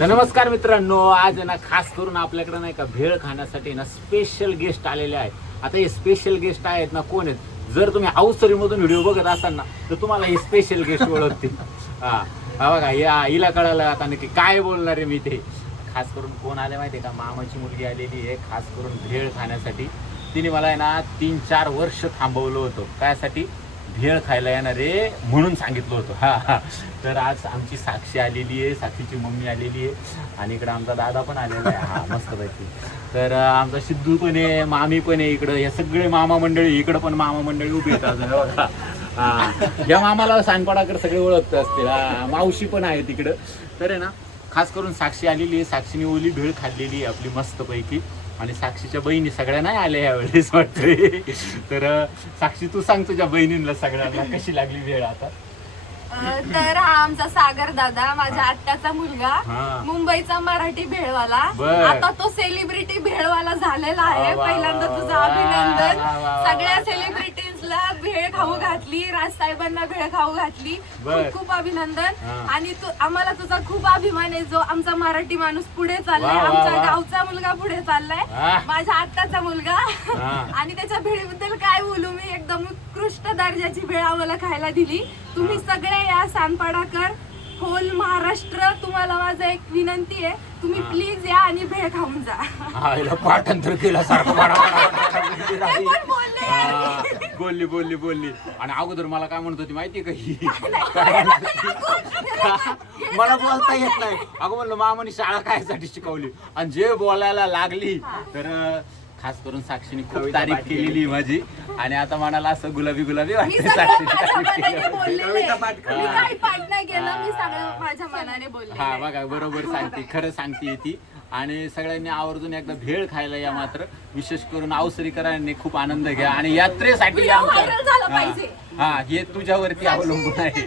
तर नमस्कार मित्रांनो, आज आहे ना खास करून आपल्याकडे नाही का भेळ खाण्यासाठी ना स्पेशल गेस्ट आलेले आहेत. आता हे स्पेशल गेस्ट आहेत ना कोण आहेत? जर तुम्ही हाऊसरी मधून व्हिडिओ बघत असाल ना तर तुम्हाला हे स्पेशल गेस्ट ओळखतील. हा बघा, या हिला कळालं आता नक्की काय बोलणार आहे मी ते. खास करून कोण आले माहिती आहे का? मामाची मुलगी आलेली आहे खास करून भेळ खाण्यासाठी. तिने मला आहे ना 3-4 वर्ष थांबवलं होतं. कायसाठी? भेळ खायला येणार रे म्हणून सांगितलं होतं. हा तर आज आमची साक्षी आलेली आहे, साक्षीची मम्मी आलेली आहे आणि इकडं आमचा दादा पण आलेला आहे. हा मस्तपैकी. तर आमचा सिद्धू पण आहे, मामी पण आहे इकडं. हे सगळे मामा मंडळी, इकडं पण मामा मंडळी उभी आहेत अजून बघा. हा या मामाला सांगपाडाकर सगळे ओळखत असतील. हा मावशी पण आहे तिकडं. तर आहे ना खास करून साक्षी आलेली आहे. साक्षीने ओली भेळ खाल्लेली आहे आपली मस्तपैकी. आणि साक्षीच्या बहिणी सगळ्या नाही आल्या यावेळेस वाटतंय. तर साक्षी तू सांग तुझ्या बहिणींना सगळ्यांना कशी लागली भेळ आता? तर हा आमचा सागर दादा, माझ्या आत्याचा मुलगा, मुंबईचा मराठी भेळवाला. आता तो सेलिब्रिटी भेळवाला झालेला आहे. पहिल्यांदा तुझं अभिनंदन. सगळ्या सेलिब्रिटीजला भेळ खाऊ घातली, राजसाहेबांना भेळ खाऊ घातली. खूप खूप अभिनंदन. आणि तू आम्हाला तुझा खूप अभिमान आहे. जो आमचा मराठी माणूस पुढे चाललाय, आमच्या गावचा मुलगा पुढे चाललाय, माझ्या आत्याचा मुलगा. आणि त्याच्या भेळीबद्दल काय बोलू मी, एकदम उत्कृष्ट दर्जाची भेळ आम्हाला खायला दिली. तुम्ही सगळे या सांगपाडाकर होल महाराष्ट्र, तुम्हाला माझं एक विनंती आहे, तुम्ही प्लीज या आणि भेळ खाऊन जा. पाठांतर केलं सारखं बोलली आणि अगोदर मला काय म्हणत होती माहितीये का ही? मला बोलता येत नाही. अगं म्हणलं मामाने शाळा कायसाठी शिकवली. आणि जे बोलायला लागली तर खास करून साक्षीने खूप तारीफ केलेली माझी. आणि आता म्हणाला असं गुलाबी वाटतं. हा बघा, बरोबर सांगते, खरं सांगते ती. आणि सगळ्यांनी आवर्जून एकदा भेळ खायला या. मात्र विशेष करून अवसरीकरांनी खूप आनंद घ्या आणि यात्रेसाठी आमच्या हा हे तुझ्यावरती अवलंबून आहे.